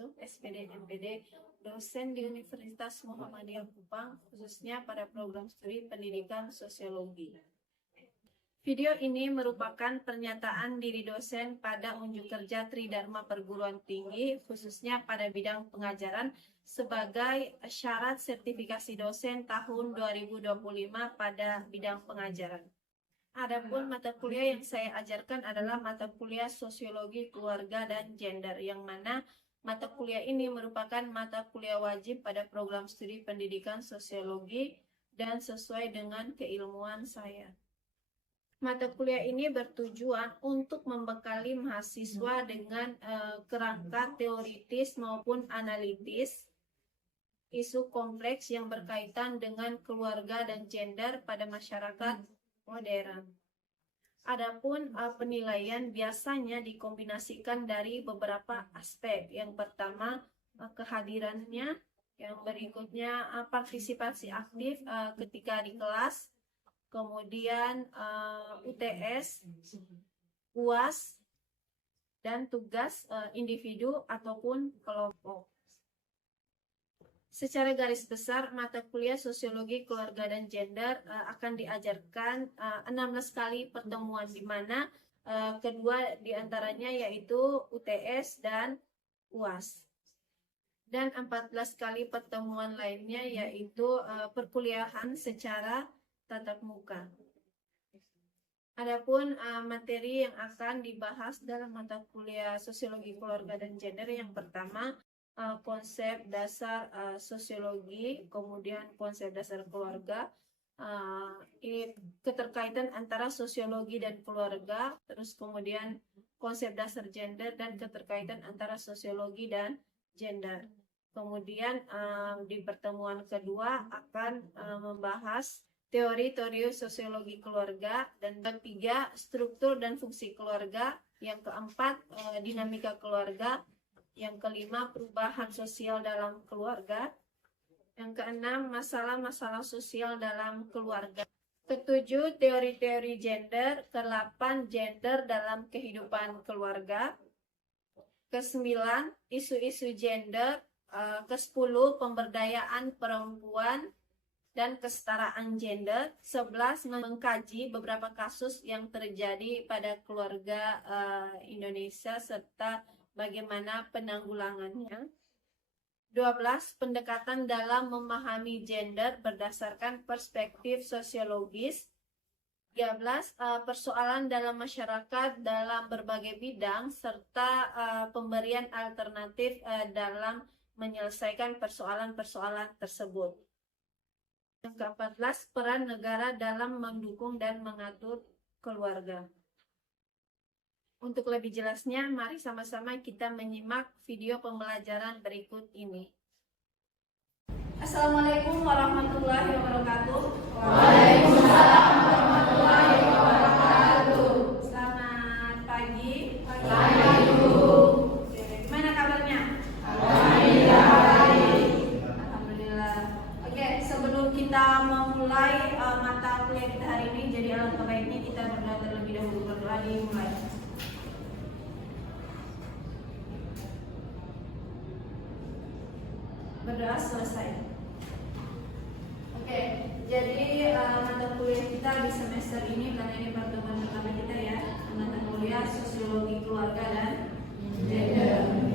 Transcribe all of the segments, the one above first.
Yusuf, SPD MPD, dosen di Universitas Muhammadiyah Kupang, khususnya pada program studi pendidikan sosiologi. Video ini merupakan pernyataan diri dosen pada unjuk kerja Tridharma Perguruan Tinggi, khususnya pada bidang pengajaran sebagai syarat sertifikasi dosen tahun 2025 pada bidang pengajaran. Adapun mata kuliah yang saya ajarkan adalah mata kuliah Sosiologi Keluarga dan Gender, yang mana mata kuliah ini merupakan mata kuliah wajib pada program studi pendidikan sosiologi dan sesuai dengan keilmuan saya. Mata kuliah ini bertujuan untuk membekali mahasiswa dengan kerangka teoritis maupun analitis isu kompleks yang berkaitan dengan keluarga dan gender pada masyarakat modern. Adapun penilaian biasanya dikombinasikan dari beberapa aspek. Yang pertama, kehadirannya, yang berikutnya partisipasi aktif ketika di kelas, kemudian UTS, UAS, dan tugas individu ataupun kelompok. Secara garis besar, mata kuliah Sosiologi Keluarga dan Gender akan diajarkan 16 kali pertemuan, di mana kedua diantaranya yaitu UTS dan UAS. Dan 14 kali pertemuan lainnya yaitu perkuliahan secara tatap muka. Adapun materi yang akan dibahas dalam mata kuliah Sosiologi Keluarga dan Gender, yang pertama konsep dasar sosiologi, kemudian konsep dasar keluarga, ini keterkaitan antara sosiologi dan keluarga, terus kemudian konsep dasar gender dan keterkaitan antara sosiologi dan gender. Kemudian di pertemuan kedua akan membahas teori-teori sosiologi keluarga, dan ketiga struktur dan fungsi keluarga, yang keempat dinamika keluarga, yang kelima perubahan sosial dalam keluarga, yang keenam masalah-masalah sosial dalam keluarga, ketujuh teori-teori gender, kedelapan gender dalam kehidupan keluarga, kesembilan isu-isu gender, kesepuluh pemberdayaan perempuan dan kesetaraan gender, 11 mengkaji beberapa kasus yang terjadi pada keluarga Indonesia serta bagaimana penanggulangannya, 12 pendekatan dalam memahami gender berdasarkan perspektif sosiologis, 13 persoalan dalam masyarakat dalam berbagai bidang serta pemberian alternatif dalam menyelesaikan persoalan-persoalan tersebut. Yang ke-14, peran negara dalam mendukung dan mengatur keluarga. Untuk lebih jelasnya, mari sama-sama kita menyimak video pembelajaran berikut ini. Assalamualaikum warahmatullahi wabarakatuh. Waalaikumsalam warahmatullahi wabarakatuh. Selamat pagi. Pagi, Bu. Gimana kabarnya? Alhamdulillah baik. Alhamdulillah. Oke, sebelum kita memulai mata kuliah kita hari ini, jadi alangkah baiknya kita berdoa terlebih dahulu. Berdoa dimulai. Berdoa selesai. Oke, jadi mata kuliah kita di semester ini, karena ini pertemuan pertama kita ya, mata kuliah Sosiologi Keluarga dan Gender.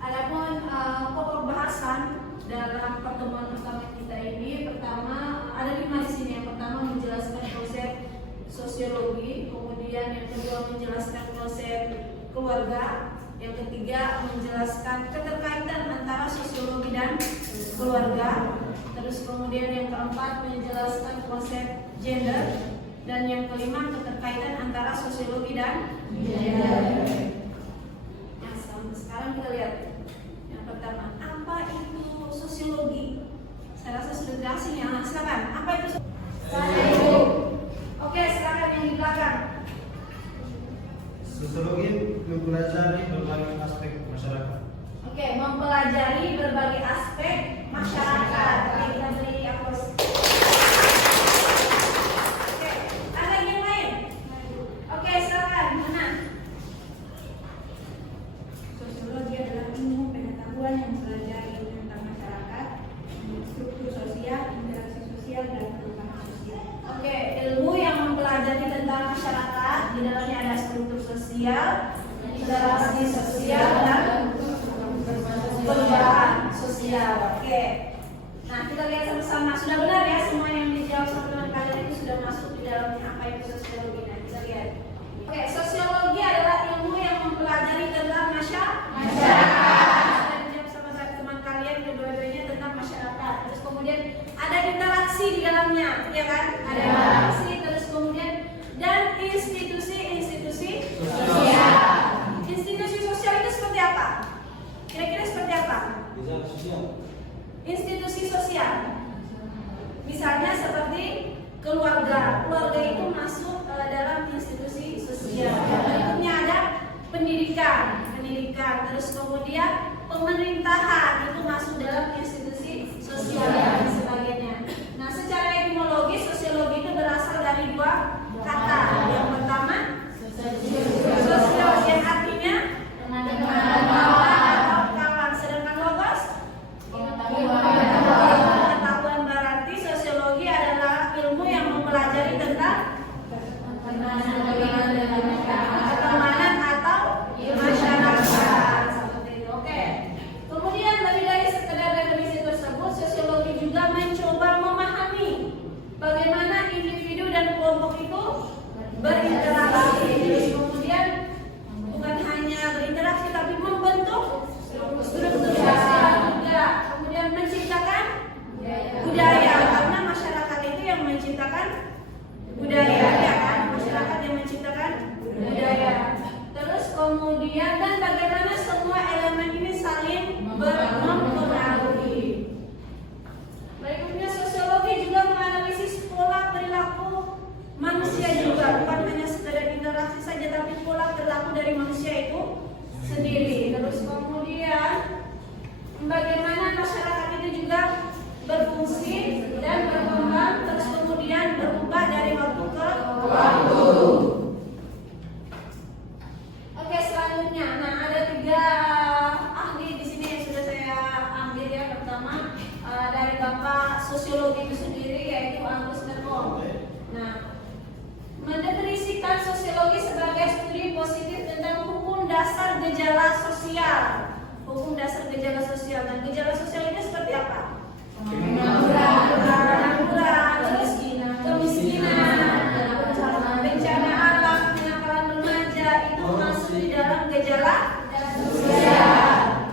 Adapun pokok bahasan dalam pertemuan pertama kita ini, pertama ada 5 di sini. Yang pertama menjelaskan konsep sosiologi, kemudian yang kedua menjelaskan konsep keluarga, yang ketiga menjelaskan keterkaitan antara sosiologi dan keluarga, terus kemudian yang keempat menjelaskan konsep gender, dan yang kelima keterkaitan antara sosiologi dan gender. Nah, sekarang kita lihat yang pertama, apa itu sosiologi? Saya rasa sudah jelasin ya. Silakan, apa itu sosiologi? Oke, silakan yang di belakang. Sosiologi mempelajari berbagai aspek masyarakat. Oke, mempelajari berbagai aspek masyarakat. Oke, kita beri aplaus. Oke, ada yang lain? Oke, silakan. Mana? Sosiologi Oke. Nah, kita lihat sama-sama. Sudah benar ya semua yang dijawab sama teman kalian itu sudah masuk di dalamnya apa itu sosiologi. Nah, kita lihat. Oke, sosiologi adalah ilmu yang mempelajari tentang masyarakat. Sudah dijawab sama teman kalian kedua-duanya tentang masyarakat. Terus kemudian ada interaksi di dalamnya, ya kan? Ada interaksi, terus kemudian dan institusi sosial. Institusi sosial itu seperti apa? Kira-kira seperti apa? Institusi sosial. Misalnya seperti keluarga. Keluarga itu masuk dalam institusi sosial. Berikutnya ada pendidikan. Terus kemudian pemerintahan itu masuk dalam institusi sosial dan sebagainya. Nah, secara etimologi sosiologi itu berasal dari dua kata. Yang pertama sosial yang artinya kawan, sedangkan logos pengetahuan. Berarti sosiologi adalah ilmu yang mempelajari tentang pertemanan atau masyarakat seperti itu. Oke. Kemudian lebih dari sekedar definisi tersebut, sosiologi juga mencoba memahami bagaimana individu dan kelompok itu berinteraksi. Terus kemudian bukan hanya berinteraksi tapi membentuk struktur sosial juga. Kemudian menciptakan budaya, karena masyarakat itu yang menciptakan budaya, ya kan? Masyarakat yang menciptakan budaya. Terus kemudian dan bagaimana semua elemen ini saling mempengaruhi. Berikutnya sosiologi juga menganalisis pola perilaku manusia juga, bukan hanya sekedar interaksi saja tapi pola perilaku dari manusia itu sendiri. Terus kemudian bagaimana masyarakat itu juga berfungsi dan berkembang, terus kemudian berubah dari waktu ke waktu. Oke, selanjutnya, nah ada 3 ahli di sini yang sudah saya ambil ya. Pertama dari Bapak sosiologi itu sendiri yaitu Agus Merkom. Nah, mendefinisikan sosiologi sebagai studi positif tentang hukum dasar gejala sosial. Hukum dasar gejala sosial. Dan gejala sosial ini seperti apa? Pengangguran, terus kemiskinan, bencana alam, kenakalan remaja itu masuk di dalam gejala sosial.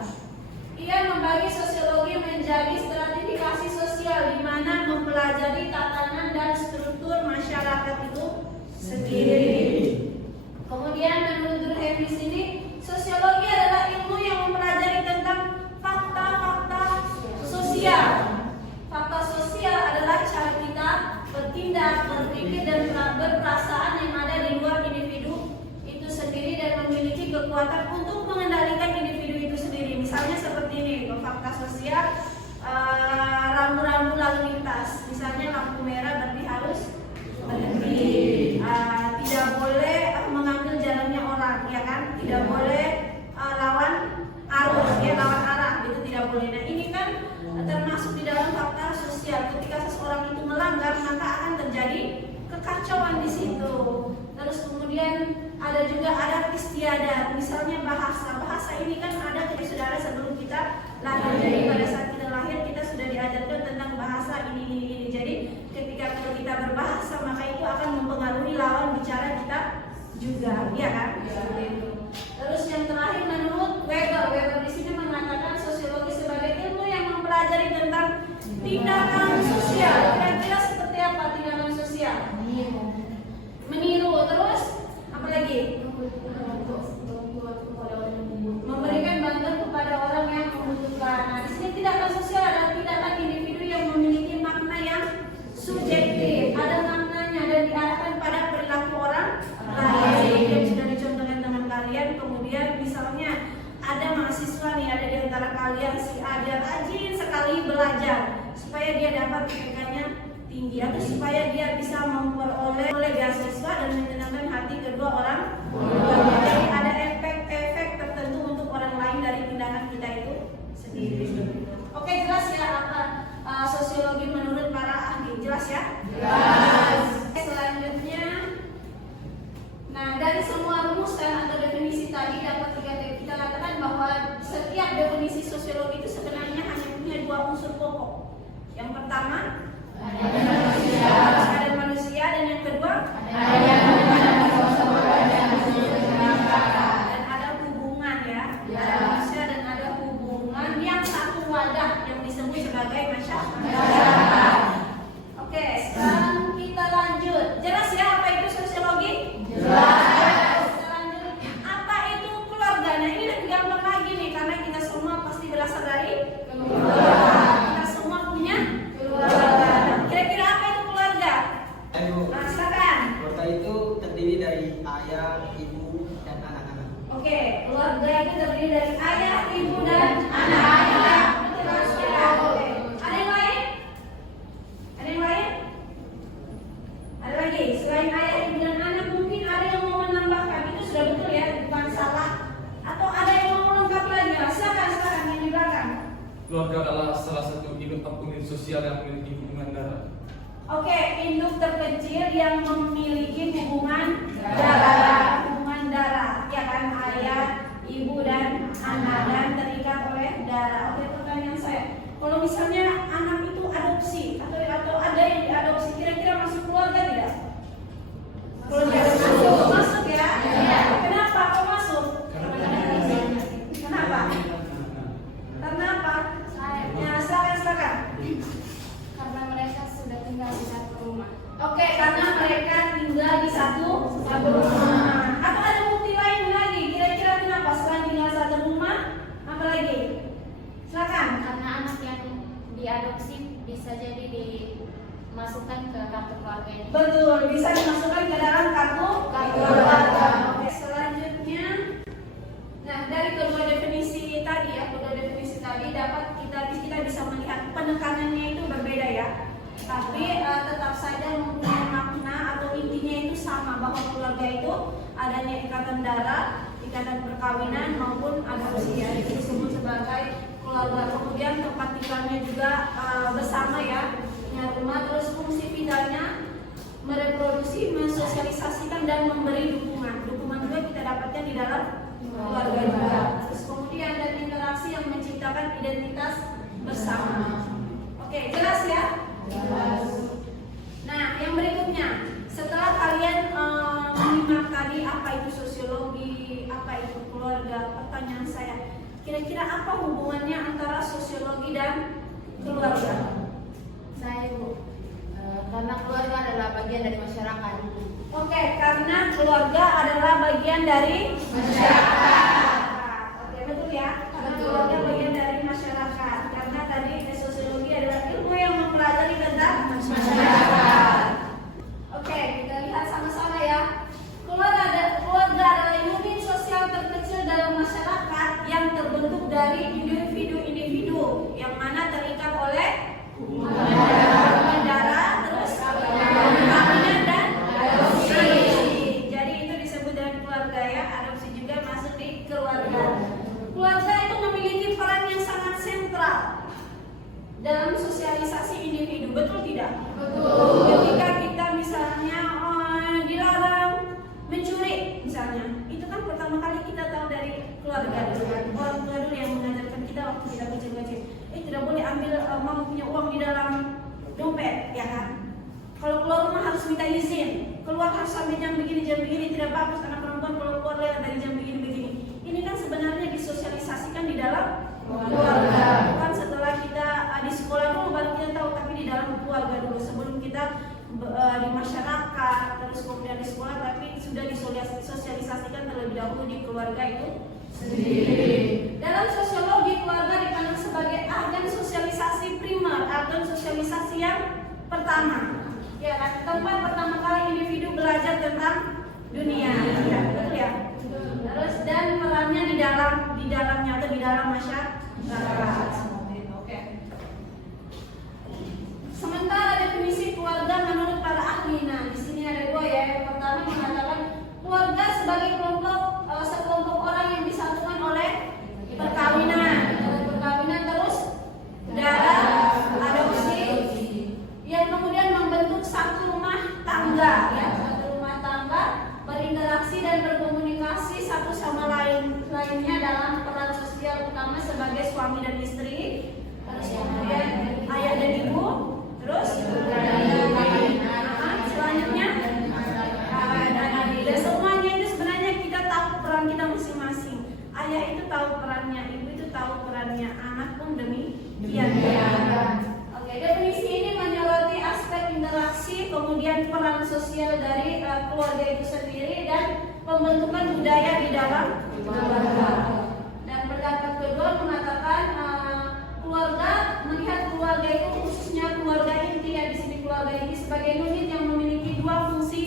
Ia membagi sosiologi menjadi stratifikasi sosial di mana mempelajari tatanan dan struktur masyarakat itu sendiri. Kemudian menurut Durkheim di sini, sosiologi adalah ilmu yang mempelajari tentang fakta-fakta sosial. Fakta sosial adalah cara kita bertindak, berpikir dan berperasaan yang ada di luar individu itu sendiri dan memiliki kekuatan untuk mengendalikan individu itu sendiri. Misalnya seperti ini, fakta sosial, rambu-rambu lalu lintas. Misalnya lampu merah berarti harus berhenti. Tidak boleh mengambil jalannya orang, ya kan? Tidak boleh lawan arus, ya lawan arah, itu tidak boleh. Nah, ini kan termasuk di dalam fakta sosial. Ketika seseorang itu melanggar, maka akan terjadi kekacauan di situ. Terus kemudian ada juga adat istiadat, misalnya bahasa. Bahasa ini kan ada dari saudara sebelum kita lahir. Jadi pada saat kita lahir kita sudah diajarkan tentang bahasa ini. Jadi ketika kita berbahasa maka itu akan mempengaruhi lawan bicara kita juga, ya kan? Seperti itu. Terus yang terakhir menurut Weber di sini mengatakan sosiologi sebagai ilmu yang mempelajari tentang tindakan sosial. Kira-kira seperti apa tindakan sosial? Meniru. Terus apa lagi? Memberikan bantuan kepada orang yang membutuhkan. Nah, di sini tindakan sosial adalah tindakan individu yang memiliki makna yang subjektif, ada maknanya dan diarahkan pada perilaku orang lain. Yang sudah dicontohkan teman kalian. Kemudian misalnya ada mahasiswa nih, ada di antara kalian si A, dia rajin sekali belajar supaya dia dapat IPK-nya tinggi atau supaya dia bisa memperoleh beasiswa dan menyenangkan hati kedua orang. Jadi ada efek-efek tertentu untuk orang lain dari tindakan kita itu sendiri. Oke, jelas ya apa sosiologi menurut para ahli, jelas ya? Jelas. Selanjutnya, nah dari semua rumusan atau definisi tadi dapat kita katakan bahwa setiap definisi sosiologi itu sebenarnya hanya punya 2 unsur. unsur pokok. Yang pertama, Manusia. ada manusia, dan yang kedua, dan ada hubungan ya. Ada manusia dan ada hubungan yang satu wadah yang disebut sebagai masyarakat. Oke, sekarang kita lanjut. Jelas ya apa itu sosiologi? Jelas. Kita lanjut. Apa itu keluarga? Nah, ini lebih gampang lagi nih karena kita semua pasti berasal dari keluarga. Kita semua punya keluarga. Kira-kira apa itu keluarga? Ayo, Nah, silakan. keluarga itu terdiri dari ayah, ibu, dan anak-anak. Oke, keluarga itu terdiri dari ayah, ibu, dan anak-anak. Betul sekali. Oke. Ada yang lain? Ada yang lain? Ada lagi? Selain ayah, ibu, dan anak, mungkin ada yang mau menambahkan. Itu sudah betul ya, bukan salah. Atau ada yang mau melengkapi lagi? Nah, silakan yang di belakang. Keluarga adalah salah satu induk atau unit sosial yang memiliki hubungan darah. Oke, induk terkecil yang memiliki hubungan darah, ya kan, ayah, ibu, dan anak, dan terikat oleh darah. Oke, pertanyaan saya, kalau misalnya anak itu adopsi atau ada yang diadopsi, kira-kira masuk keluarga tidak? Keluarga masuk ya? Kenapa kok masuk? Kenapa? Karena apa? Ya, silakan. Karena mereka sudah tinggal di satu rumah. Oke, karena mereka tinggal di satu rumah. Atau ada bukti lain lagi? Kira-kira kenapa selain tinggal satu rumah? Apa lagi? Silakan. Karena anak yang diadopsi bisa jadi dimasukkan ke kartu keluarga ini. Betul, bisa dimasukkan ke dalam kartu keluarga. Oke, selanjutnya, nah dari kedua definisi tadi dapat kita bisa melihat penekanannya itu berbeda ya. Tapi tetap saja mempunyai makna atau intinya itu sama, bahwa keluarga itu adanya ikatan darah, ikatan perkawinan maupun adopsi ya, itu disebut sebagai keluarga. Kemudian tempat tinggalnya juga bersama ya, punya rumah. Terus fungsi vitalnya mereproduksi, mensosialisasikan, dan memberi dukungan. Dukungan juga kita dapatkan di dalam keluarga juga. Terus kemudian dan interaksi yang menciptakan identitas bersama. Oke, jelas ya? Nah, yang berikutnya, setelah kalian menyimak tadi apa itu sosiologi, apa itu keluarga, pertanyaan saya, kira-kira apa hubungannya antara sosiologi dan keluarga? Saya Bu, karena keluarga adalah bagian dari masyarakat. Oke, karena keluarga adalah bagian dari masyarakat. Oke, betul ya? Karena keluarga bagian dari masyarakat. Karena tadi sosiologi adalah ilmu yang mempelajari tentang masyarakat. Oke, kita lihat sama-sama ya. Keluarga adalah unit sosial terkecil dalam masyarakat yang terbentuk dari individu-individu yang mana terikat oleh hubungan darah, terus perkawinan, dan adopsi. Jadi itu disebut dengan keluarga ya. Adopsi juga masuk di keluarga. Keluarga itu memiliki peran yang sangat sentral dalam sosialisasi individu, betul tidak? Betul. Ketika kita misalnya dilarang mencuri misalnya, itu kan pertama kali kita tahu dari keluarga dulu kan. Orang tua dulu yang mengajarkan kita waktu kita kecil-kecil. Tidak boleh ambil mau punya uang di dalam dompet, ya kan? Kalau keluar rumah harus minta izin. Keluar harus sampai jam begini, tidak bagus anak perempuan kalau keluar lewat dari jam begini. Ini kan sebenarnya disosialisasikan di dalam keluarga. Bukan setelah kita di sekolah dulu baru kita tahu, tapi di dalam keluarga dulu sebelum kita di masyarakat, terus kemudian di sekolah, tapi sudah disosialisasikan terlebih dahulu di keluarga itu sendiri. Dalam sosiologi, keluarga dipandang sebagai agen sosialisasi primer, agen sosialisasi yang pertama. Ya kan, tempat pertama kali individu belajar tentang dunia. Ya, betul ya? Terus dan perannya di dalamnya atau di dalam masyarakat. Oke. Sementara definisi keluarga menurut para ahli, nah di sini ada dua ya. Yang pertama mengatakan keluarga sebagai sekelompok orang yang disatukan oleh perkawinan, terus darah, adopsi, yang kemudian membentuk satu rumah tangga, ya, satu rumah tangga berinteraksi dan berkomunikasi satu sama lainnya dalam peran sosial utama sebagai suami dan istri. Terus kemudian halnya anak pun demikian. Oke, definisi ini menyoroti aspek interaksi, kemudian peran sosial dari keluarga itu sendiri dan pembentukan budaya di dalam keluarga. Dan pendapat kedua mengatakan keluarga, melihat keluarga itu khususnya keluarga inti ya, di sini keluarga inti sebagai unit yang memiliki dua fungsi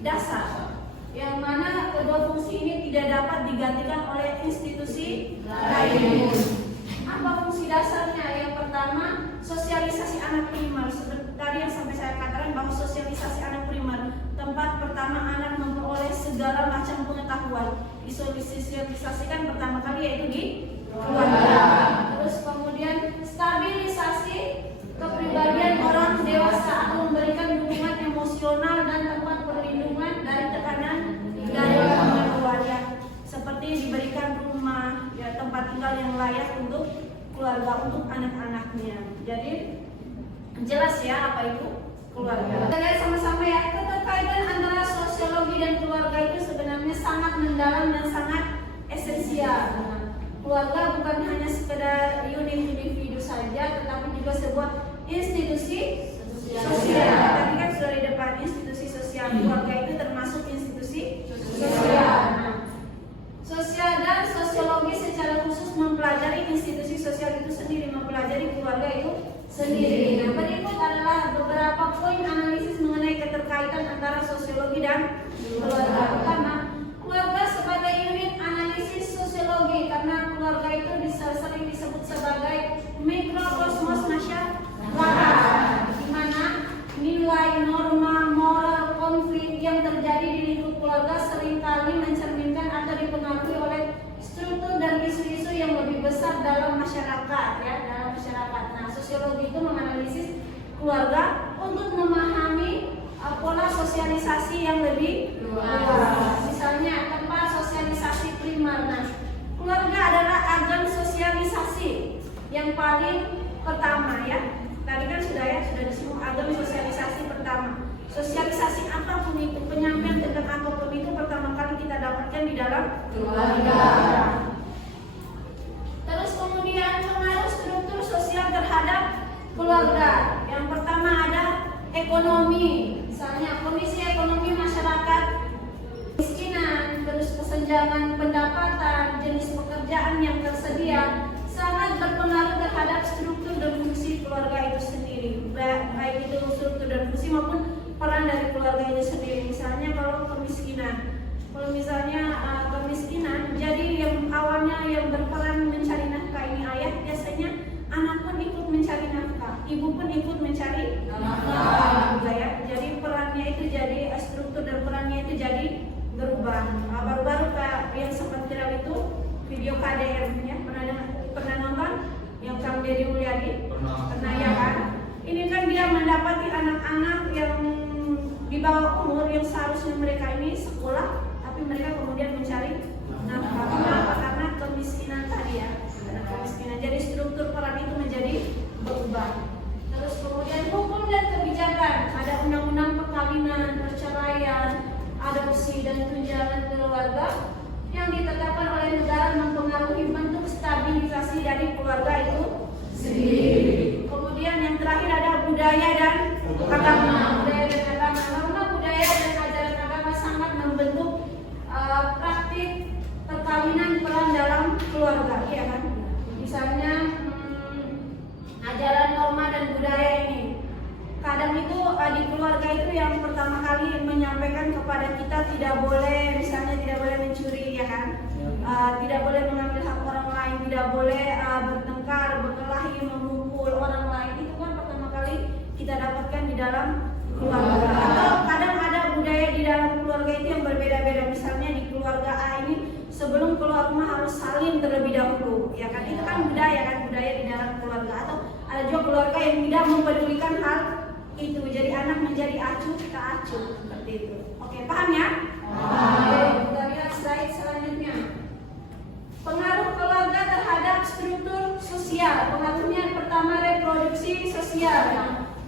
dasar, yang mana kedua fungsi ini tidak dapat digantikan oleh institusi lain. Apa fungsi dasarnya? Yang pertama, sosialisasi anak primer. Seperti tadi yang sampai saya katakan bahwa sosialisasi anak primer, tempat pertama anak memperoleh segala macam pengetahuan, disosialisasikan pertama kali yaitu di keluarga. Terus kemudian stabilisasi kepribadian orang dewasa atau memberikan dukungan emosional dan tempat perlindungan dari tekanan dari orang tua ya, seperti diberikan rumah ya, tempat tinggal yang layak untuk keluarga, untuk anak-anaknya. Jadi jelas ya apa itu keluarga. Kita lihat sama-sama ya, keterkaitan antara sosiologi dan keluarga itu sebenarnya sangat mendalam dan sangat esensial. Keluarga bukan hanya sekedar unit individu saja, tetapi juga sebuah institusi sosial. Tadi kan sudah di depan institusi sosial, keluarga itu termasuk institusi sosial. Sosial dan sosiologi secara khusus mempelajari institusi sosial itu sendiri, mempelajari keluarga itu sendiri. Nah, berikut adalah beberapa poin analisis mengenai keterkaitan antara sosiologi dan keluarga. Pertama, keluarga sebagai unit analisis sosiologi, karena keluarga itu sering disebut sebagai mikrokosmos masyarakat, di mana nilai, norma, moral, konflik yang terjadi di lingkup keluarga seringkali mencerminkan atau dipengaruhi oleh struktur dan isu-isu yang lebih besar dalam masyarakat ya, dalam masyarakat. Nah, sosiologi itu menganalisis keluarga untuk memahami pola sosialisasi yang lebih luas. Misalnya tempat sosialisasi primer. Nah, keluarga adalah agen sosialisasi yang paling pertama ya. Tadi kan sudah disebut agen sosialisasi pertama. Sosialisasi apapun itu, penyampaian tentang apapun itu pertama kali kita dapatkan di dalam keluarga. Terus kemudian pengaruh struktur sosial terhadap keluarga. Yang pertama ada ekonomi, misalnya kondisi ekonomi masyarakat, kemiskinan, terus kesenjangan pendapatan, jenis pekerjaan yang tersedia sangat berpengaruh terhadap struktur dan fungsi keluarga itu sendiri, baik itu struktur dan fungsi maupun peran dari keluarga itu sendiri. Misalnya kalau kemiskinan, jadi yang awalnya yang berperan mencari nafkah ini ayah, biasanya anak pun ikut mencari nafkah, ibu pun ikut mencari nafkah juga ya. Jadi perannya itu jadi struktur dan perannya itu jadi berubah. Baru-baru yang sempat viral itu video KDM ya, pernah nonton yang Kang Deddy Mulyadi? Pernah ya kan? Ini kan dia mendapati anak-anak yang di bawah umur yang seharusnya mereka ini sekolah, tapi mereka kemudian mencari nafkah. Kenapa? Karena kemiskinan tadi ya, karena kemiskinan. Jadi struktur peran itu menjadi berubah. Terus kemudian hukum dan kebijakan, ada undang-undang perkawinan, perceraian, adopsi dan tunjangan keluarga yang ditetapkan oleh negara mempengaruhi bentuk stabilisasi dari keluarga itu sendiri. Kemudian yang terakhir ada budaya dan agama. Budaya dan agama, karena budaya dan ajaran agama sangat membentuk praktik perkawinan peran dalam keluarga, ya kan? Misalnya ajaran norma dan budaya ini. Kadang itu di keluarga itu yang pertama kali menyampaikan kepada kita tidak boleh, misalnya tidak boleh mencuri ya kan, tidak boleh mengambil hak orang lain, tidak boleh bertengkar, berkelahi, memukul orang lain. Itu kan pertama kali kita dapatkan di dalam keluarga. Atau kadang ada budaya di dalam keluarga itu yang berbeda-beda. Misalnya di keluarga A ini sebelum keluar rumah harus salim terlebih dahulu, ya kan? Itu kan budaya di dalam keluarga. Atau ada juga keluarga yang tidak mempedulikan hal itu, jadi anak menjadi acuh tak acuh seperti itu. Oke, paham ya? Oke, kita lihat slide selanjutnya. Pengaruh keluarga terhadap struktur sosial. Pengaruhnya pertama reproduksi sosial.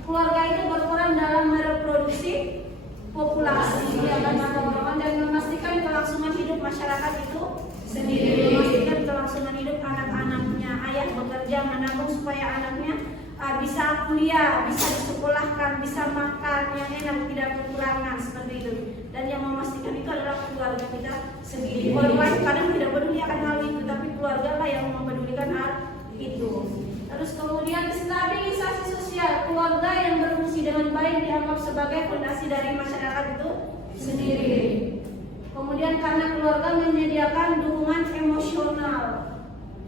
Keluarga itu berperan dalam mereproduksi populasi dan memastikan kelangsungan hidup masyarakat itu sendiri, memastikan kelangsungan hidup anak-anaknya. Ayah bekerja kerja, menabung supaya anaknya bisa kuliah, bisa disekolahkan, bisa makan yang enak, tidak kekurangan seperti itu. Dan yang memastikan itu adalah keluarga kita sendiri. Orang lain kadang tidak peduli akan hal itu, tapi keluarga lah yang mempedulikan hal itu. Terus kemudian stabilisasi sosial, keluarga yang berfungsi dengan baik dianggap sebagai fondasi dari masyarakat itu sendiri. Kemudian karena keluarga menyediakan dukungan emosional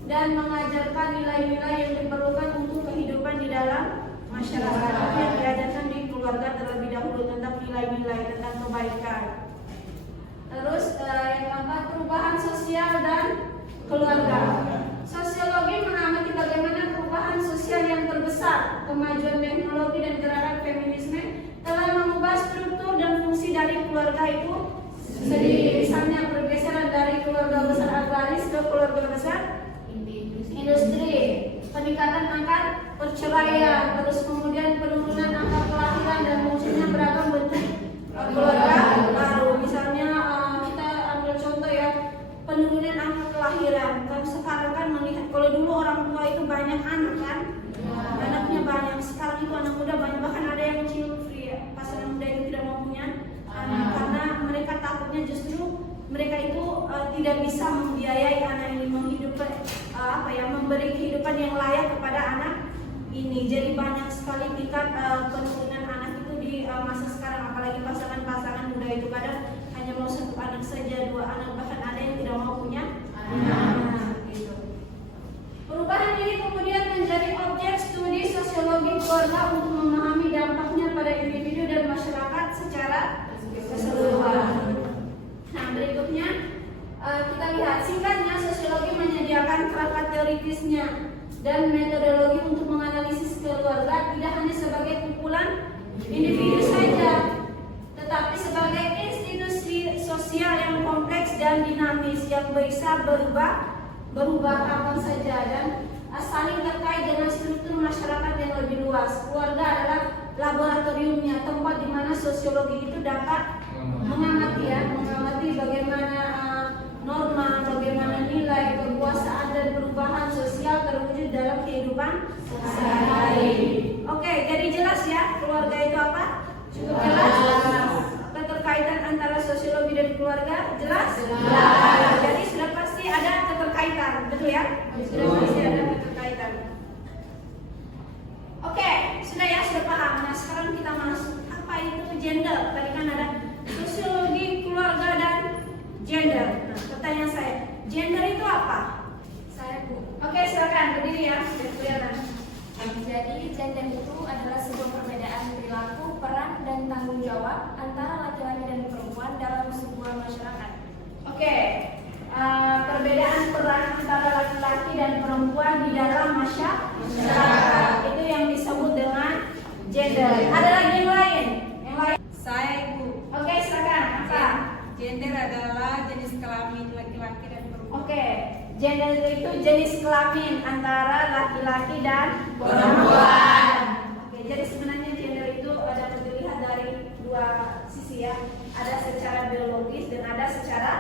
dan mengajarkan nilai-nilai yang diperlukan untuk kehidupan di dalam masyarakat. Tapi yang diajarkan di keluarga terlebih dahulu tentang nilai-nilai, tentang kebaikan. Terus yang keempat, perubahan sosial dan keluarga. Sosiologi mengamati bagaimana perubahan sosial yang terbesar, kemajuan teknologi dan gerakan feminisme telah mengubah struktur dan fungsi dari keluarga itu sendiri. Misalnya pergeseran dari keluarga besar agraris ke keluarga besar industri, peningkatan angka perceraian, terus kemudian penurunan angka kelahiran dan munculnya beragam bentuk keluarga baru. Misalnya kita ambil contoh ya, penurunan angka kelahiran. Kalau sekarang kan melihat, kalau dulu orang tua itu banyak anak kan, anaknya banyak. Sekarang itu anak muda banyak, bahkan ada yang child free ya. Pasangan muda itu tidak mau punya anak karena mereka takutnya justru mereka itu tidak bisa membiayai anak ini, menghidupi memberi kehidupan yang layak kepada anak ini. Jadi banyak sekali tingkat penurunan anak itu di masa sekarang, apalagi pasangan-pasangan muda itu kadang hanya mau satu anak saja, 2 anak, bahkan ada yang tidak mau punya anak gitu. Perubahan ini kemudian menjadi objek studi sosiologi keluarga untuk memahami dampaknya pada individu dan masyarakat secara keseluruhan. Nah, berikutnya kita lihat singkatnya, sosiologi menyediakan kerangka teoritisnya dan metodologi untuk menganalisis keluarga tidak hanya sebagai kumpulan individu saja, tetapi sebagai institusi sosial yang kompleks dan dinamis yang bisa berubah kapan saja dan saling terkait dengan struktur masyarakat yang lebih luas. Keluarga adalah laboratoriumnya, tempat di mana sosiologi itu dapat mengamati bagaimana norma, bagaimana nilai, kekuasaan dan perubahan sosial terwujud dalam kehidupan sehari-hari. Oke, jadi jelas ya keluarga itu apa? Cukup jelas. Keterkaitan antara sosiologi dan keluarga jelas? Jelas. Jadi sudah pasti ada keterkaitan, betul ya? Sudah pasti ada keterkaitan. Oke, sudah ya, sudah paham. Nah, sekarang kita masuk apa itu gender. Tadi kan ada sosiologi, keluarga dan gender. Nah, pertanyaan saya, gender itu apa? Saya Bu. Oke, silakan berdiri ya, sudah kelihatan. Jadi gender itu adalah sebuah perbedaan perilaku, peran dan tanggung jawab antara laki-laki dan perempuan dalam sebuah masyarakat. Oke, perbedaan peran antara laki-laki dan perempuan di dalam masyarakat itu yang disebut dengan gender. Ada lagi yang lain? Yang lain? Saya Ibu. Oke, silakan. Apa? Gender adalah jenis kelamin laki-laki dan perempuan. Oke, gender itu jenis kelamin antara laki-laki dan perempuan. Oke, jadi sebenarnya gender itu dapat dilihat dari 2 sisi ya. Ada secara biologis dan ada secara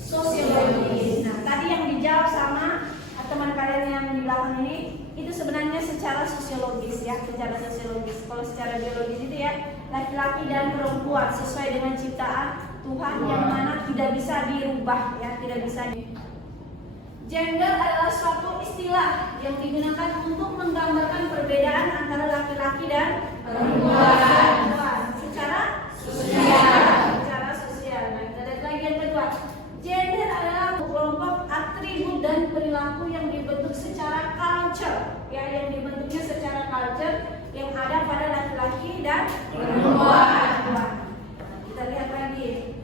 sosiologis. Nah, tadi yang dijawab sama teman kalian yang di belakang ini itu sebenarnya secara sosiologis ya, secara sosiologis. Kalau secara biologis itu ya laki-laki dan perempuan sesuai dengan ciptaan Tuhan yang mana tidak bisa dirubah ya, tidak bisa Gender adalah suatu istilah yang digunakan untuk menggambarkan perbedaan antara laki-laki dan perempuan secara sosial. Nah, kita lihat lagi yang kedua. Gender adalah kelompok atribut dan perilaku yang dibentuk secara culture, ya, yang dibentuknya secara culture yang ada pada laki-laki dan perempuan. Kita lihat lagi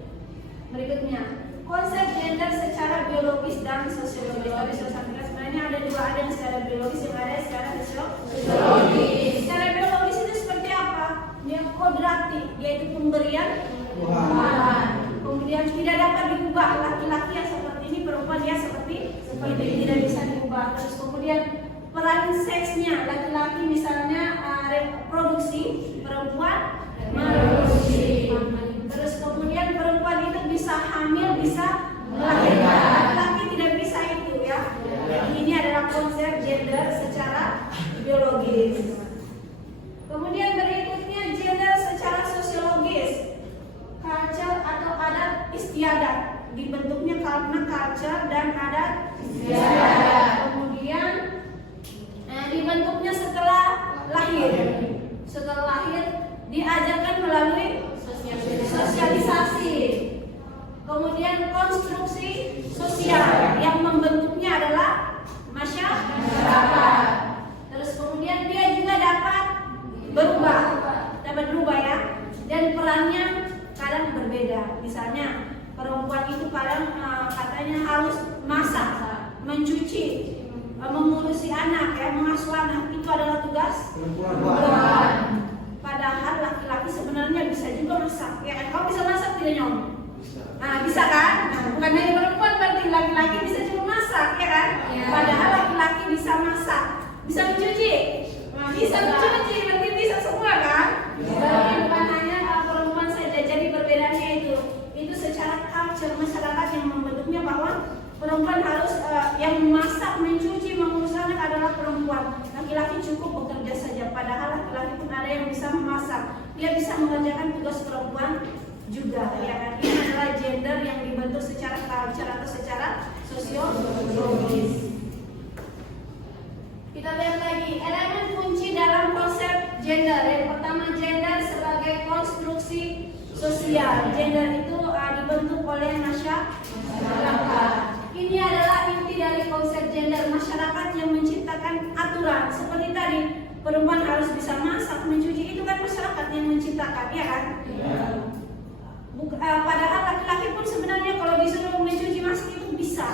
berikutnya. Konsep gender secara biologis dan sosiologis. Tadi sudah sampaikan sebenarnya ada 2, ada yang secara biologis, yang ada secara sosiologis. Secara biologis itu seperti apa? Dia kodrati, yaitu pemberian Tuhan. Kemudian tidak dapat diubah, laki-laki yang seperti ini, perempuan dia seperti ini, tidak bisa diubah. Terus kemudian peran seksnya, laki-laki misalnya reproduksi, perempuan mereproduksi. Terus kemudian perempuan itu bisa hamil, bisa melahirkan. Laki-laki tidak bisa itu ya. Jadi ini adalah konsep gender biologis. Kemudian berikutnya gender secara sosiologis. Culture atau adat istiadat dibentuknya karena culture dan adat istiadat. Kemudian dibentuknya setelah lahir. Setelah lahir diajarkan melalui sosialisasi. Kemudian konstruksi sosial yang membentuknya adalah masyarakat. Terus kemudian dia juga dapat berubah ya. Dan perannya kadang berbeda. Misalnya perempuan itu kadang katanya harus masak, mencuci, mengurusi anak, mengasuh anak, itu adalah tugas perempuan. Padahal laki-laki sebenarnya bisa juga masak. Ya, kau bisa masak tidak Nyom? Nah, bisa kan? Nah, bukan hanya perempuan, berarti laki-laki bisa juga masak, ya kan? Ya. Padahal laki-laki bisa masak, bisa mencuci, bisa mencuci, berarti bisa semua kan? Berarti bukan hanya perempuan saja. Jadi perbedaannya itu secara culture masyarakat yang membentuknya bahwa perempuan harus yang memasak, mencuci, mengurus anak adalah perempuan. Laki-laki cukup bekerja saja. Padahal laki-laki pun ada yang bisa memasak. Dia bisa mengerjakan tugas perempuan juga. Ya kan? Ini adalah gender yang dibentuk secara culture atau secara sosiologis. Kita lihat lagi elemen kunci dalam konsep gender. Yang pertama, gender sebagai konstruksi sosial. Gender itu dibentuk oleh masyarakat. Ini adalah inti dari konsep gender, masyarakat yang menciptakan aturan. Seperti tadi, perempuan harus bisa masak, mencuci, itu kan masyarakat yang menciptakan, ya kan? Padahal laki-laki pun sebenarnya kalau disuruh mencuci masak itu bisa.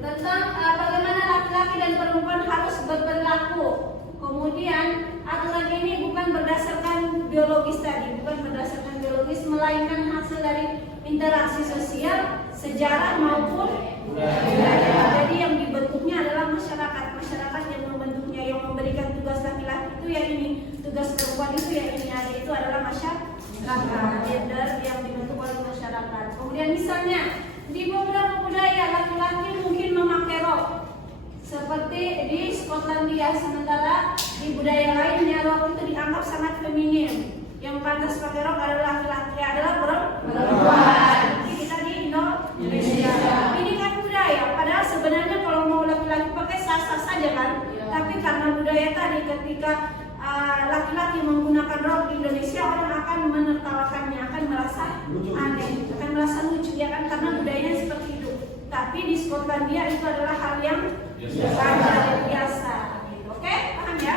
Tentang bagaimana laki-laki dan perempuan harus berperilaku. Kemudian aturan ini bukan berdasarkan biologis tadi, bukan berdasarkan biologis, melainkan hasil dari interaksi sosial, sejarah maupun budaya. Jadi yang dibentuknya adalah masyarakat yang membentuknya, yang memberikan tugas laki-laki itu ya ini, tugas perempuan itu ya ini, ada itu adalah masyarakat. Gender yang dibentuk oleh masyarakat. Kemudian misalnya di beberapa budaya laki-laki mungkin memakai rok, seperti di Skotlandia, sementara di budaya lainnya rok itu dianggap sangat feminim. Yang pantas pakai rok adalah laki-laki, adalah perempuan. Kita di Indonesia. Ini kan budaya. Padahal sebenarnya kalau mau laki-laki pakai sah-sah saja kan. Tapi karena budaya tadi, ketika laki-laki menggunakan rok di Indonesia, orang akan menertawakannya, akan merasa aneh, akan merasa lucu ya kan, karena budayanya seperti itu. Tapi di Skotlandia itu adalah hal yang biasa. Oke, paham ya?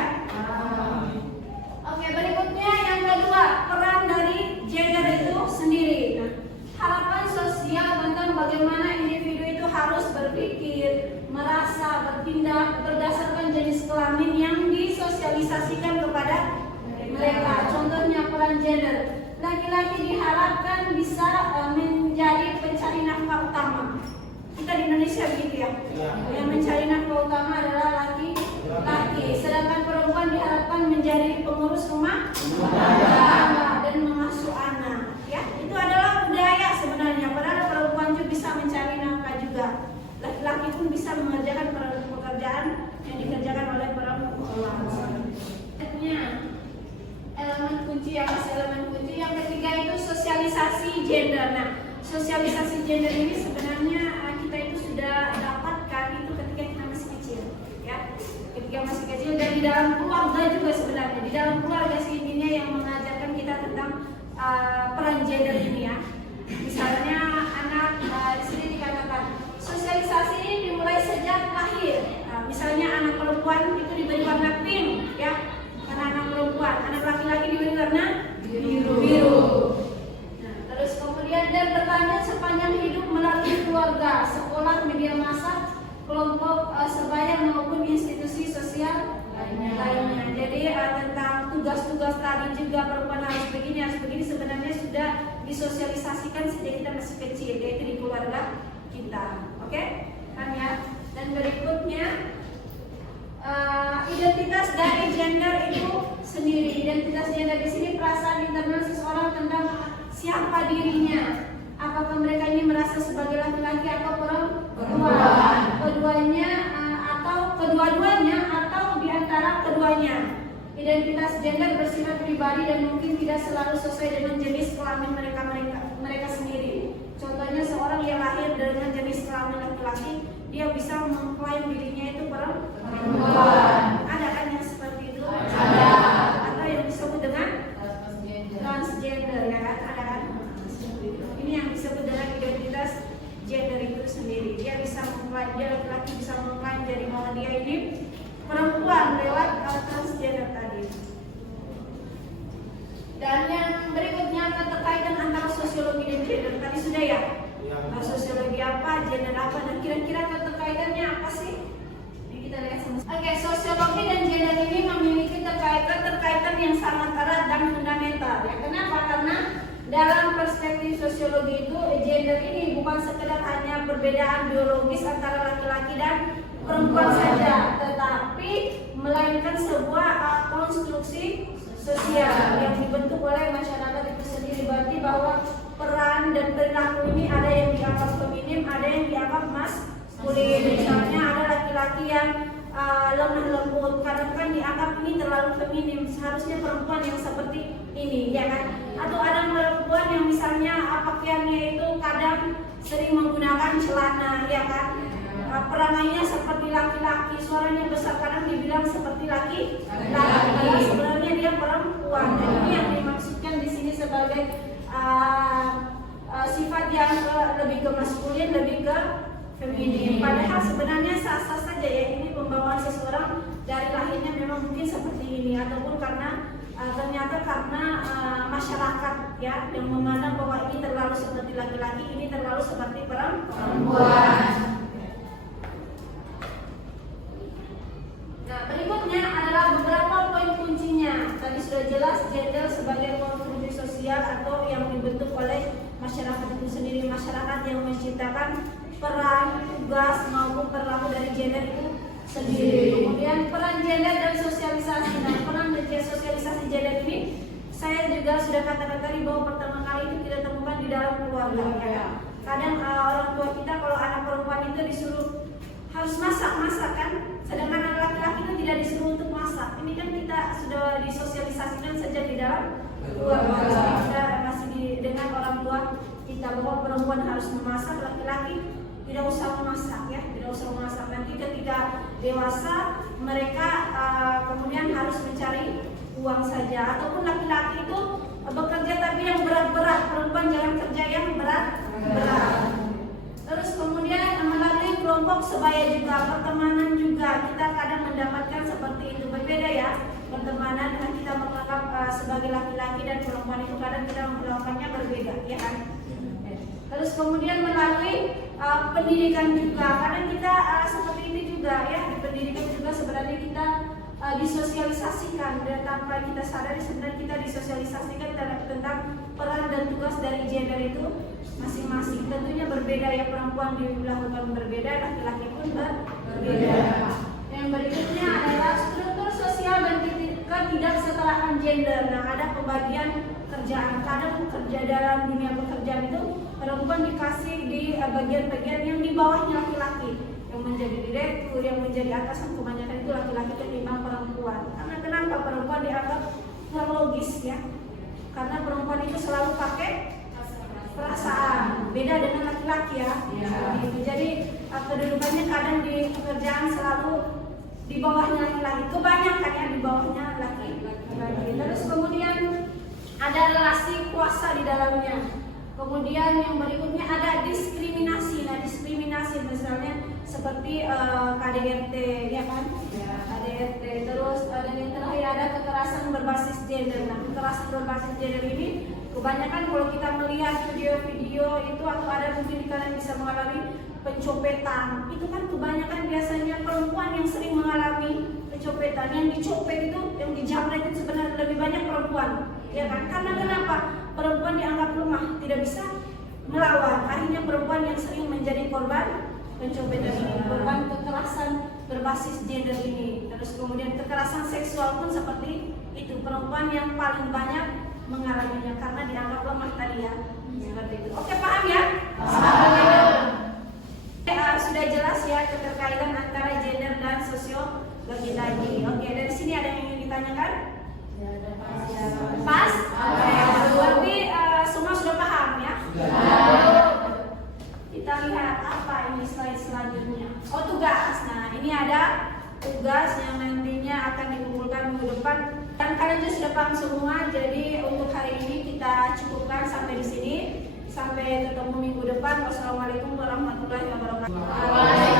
Oke, berikutnya yang kedua, peran dari gender itu sendiri. Nah, harapan sosial tentang bagaimana individu itu harus berpikir, merasa, bertindak berdasarkan jenis kelamin yang disosialisasikan kepada mereka. Contohnya peran gender. Laki-laki diharapkan bisa menjadi pencari nafkah utama. Kita di Indonesia begitu ya. Yang mencari nafkah utama adalah laki-laki. Sedangkan perempuan diharapkan menjadi pengurus rumah tangga dan mengasuh anak. Ya, itu adalah budaya sebenarnya. Padahal perempuan juga bisa mencari nafkah juga. Laki-laki pun bisa mengerjakan pekerjaan yang dikerjakan oleh perempuan. Elemen kunci yang ketiga itu sosialisasi gender. Nah, sosialisasi gender ini sebenarnya kita itu sudah dapatkan itu ketika kita masih kecil, ya. Ketika masih kecil dan di dalam keluarga juga sebenarnya. Di dalam keluarga sendirinya yang mengajarkan kita tentang peran gender ini ya. Misalnya anak di sini dikatakan sosialisasi ini dimulai sejak lahir. Misalnya anak perempuan itu diberi warna pink, ya. Karena anak perempuan, anak laki-laki diberi warna biru. Nah, terus kemudian dan berlanjut sepanjang hidup melalui keluarga, sekolah, media massa, kelompok sebaya maupun institusi sosial lainnya. Jadi tentang tugas-tugas tadi juga perempuan harus begini sebenarnya sudah disosialisasikan sejak kita masih kecil, yaitu di keluarga kita. Oke? Kan ya? Dan berikutnya identitas dari gender itu sendiri. Identitas gender di sini perasaan internal seseorang tentang siapa dirinya. Apakah mereka ini merasa sebagai laki-laki atau perempuan? Kedua-duanya atau di antara antara keduanya. Identitas gender bersifat pribadi dan mungkin tidak selalu sesuai dengan jenis kelamin mereka sendiri. Contohnya seorang yang lahir dengan jenis kelamin laki-laki, dia bisa mengklaim dirinya itu perempuan. Ada kan yang seperti itu? Ada. Atau yang disebut dengan transgender, ya kan? Ada kan? Ini yang disebut dengan identitas gender itu sendiri. Dia bisa mengklaim, dia laki-laki bisa mengklaim jadi bahwa dia ini perempuan lewat transgender tadi. Dan yang berikutnya keterkaitan antara sosiologi dan gender tadi sudah ya. Sosiologi apa, gender apa, dan kira-kira keterkaitannya apa sih? Ini kita lihat sama-sama. Oke, sosiologi dan gender ini memiliki keterkaitan yang sangat erat dan fundamental. Ya, kenapa? Karena dalam perspektif sosiologi itu gender ini bukan sekedar hanya perbedaan biologis antara laki-laki dan perempuan saja, tetapi melainkan sebuah konstruksi sosial yang dibentuk oleh masyarakat itu sendiri. Berarti bahwa peran dan perilaku ini ada yang dianggap feminim, ada yang dianggap maskulin. Misalnya ada laki-laki yang lemah lembut, kadang kan dianggap ini terlalu feminim, seharusnya perempuan yang seperti ini, ya kan? Atau ada perempuan yang misalnya pakaiannya itu kadang sering menggunakan celana, ya kan? Perangainya seperti laki-laki, suaranya besar, kadang dibilang seperti laki-laki, padahal sebenarnya dia perempuan. Dan ini yang dimaksudkan di sini sebagai sifat yang lebih ke maskulin, lebih ke feminim. Padahal sebenarnya sah-sah saja ya, ini pembawaan seseorang dari lahirnya memang mungkin seperti ini, ataupun karena ternyata karena masyarakat ya yang memandang bahwa ini terlalu seperti laki-laki, ini terlalu seperti perempuan. Nah, berikutnya adalah beberapa poin kuncinya. Tadi sudah jelas gender sebagai konstruksi sosial atau yang dibentuk oleh masyarakat itu sendiri, masyarakat yang menciptakan peran, tugas maupun perilaku dari gender itu sendiri. Kemudian peran gender dan sosialisasi. Nah, peran dan sosialisasi gender ini saya juga sudah katakan tadi bahwa pertama kali itu kita temukan di dalam keluarga. Ya. Kadang orang tua kita kalau anak perempuan itu disuruh harus masak kan, sedangkan anak laki-laki itu tidak disuruh untuk masak. Ini kan kita sudah disosialisasikan sejak di dalam keluarga. Kita masih dengan orang tua kita bahwa perempuan harus memasak, laki-laki tidak usah memasak ya, tidak usah memasak. Nanti ketika dewasa mereka kemudian harus mencari uang saja, ataupun laki-laki itu bekerja tapi yang berat-berat, perempuan jangan kerja yang berat-berat. Terus kemudian melalui kelompok sebaya juga, pertemanan juga kita kadang mendapatkan seperti itu. Berbeda ya pertemanan yang kita menganggap sebagai laki-laki dan perempuan itu kadang kita memperlakukannya berbeda, ya kan? Terus kemudian melalui pendidikan juga, kadang kita seperti ini juga ya, di pendidikan juga sebenarnya kita disosialisasikan dan tanpa kita sadari sebenarnya kita disosialisasikan tentang peran dan tugas dari gender itu masing-masing. Tentunya berbeda ya, perempuan dilakukan berbeda, laki-laki pun berbeda. Yang berikutnya adalah struktur sosial dan ketidaksetaraan gender. Nah, ada pembagian kerjaan. Kadang kerja dalam dunia pekerjaan itu perempuan dikasih di bagian-bagian yang di bawahnya laki-laki, yang menjadi direktur, yang menjadi atasan, kebanyakan itu laki-laki ketimbang perempuan. Karena kenapa perempuan dianggap kurang logis ya? Karena perempuan itu selalu pakai perasaan, beda dengan laki-laki ya. Gitu. Jadi kedudukannya kadang di pekerjaan selalu di bawahnya laki-laki, kebanyakan ya di bawahnya laki-laki. Terus kemudian ada relasi kuasa di dalamnya. Kemudian yang berikutnya ada diskriminasi. Nah, diskriminasi misalnya seperti KDRT ya kan? KDRT. Terus dan yang terakhir ada kekerasan berbasis gender. Nah, kekerasan berbasis gender ini kebanyakan kalau kita melihat video-video itu atau ada mungkin kalian bisa mengalami pencopetan. Itu kan kebanyakan biasanya perempuan yang sering mengalami pencopetan. Yang dicopet itu, yang dijamret itu sebenarnya lebih banyak perempuan. Ya kan? Karena kenapa? Perempuan dianggap lemah, tidak bisa melawan. Akhirnya perempuan yang sering menjadi korban pencopetan ini, korban kekerasan berbasis gender ini. Terus kemudian kekerasan seksual pun seperti itu. Perempuan yang paling banyak mengalaminya karena dianggap lemah tadi ya. Seperti itu. Oke, paham ya? Sudah jelas ya keterkaitan antara gender dan sosiologi. bagi lagi. Oke, dari sini ada yang ingin ditanyakan? Pas? Oke, berarti semua sudah paham ya? Kita lihat apa ini slide selanjutnya. Oh, tugas. Nah, ini ada tugas yang nantinya akan dikumpulkan minggu depan. Dan kalian juga sudah paham semua. Jadi untuk hari ini kita cukupkan sampai di sini. Sampai ketemu minggu depan. Wassalamualaikum warahmatullahi wabarakatuh.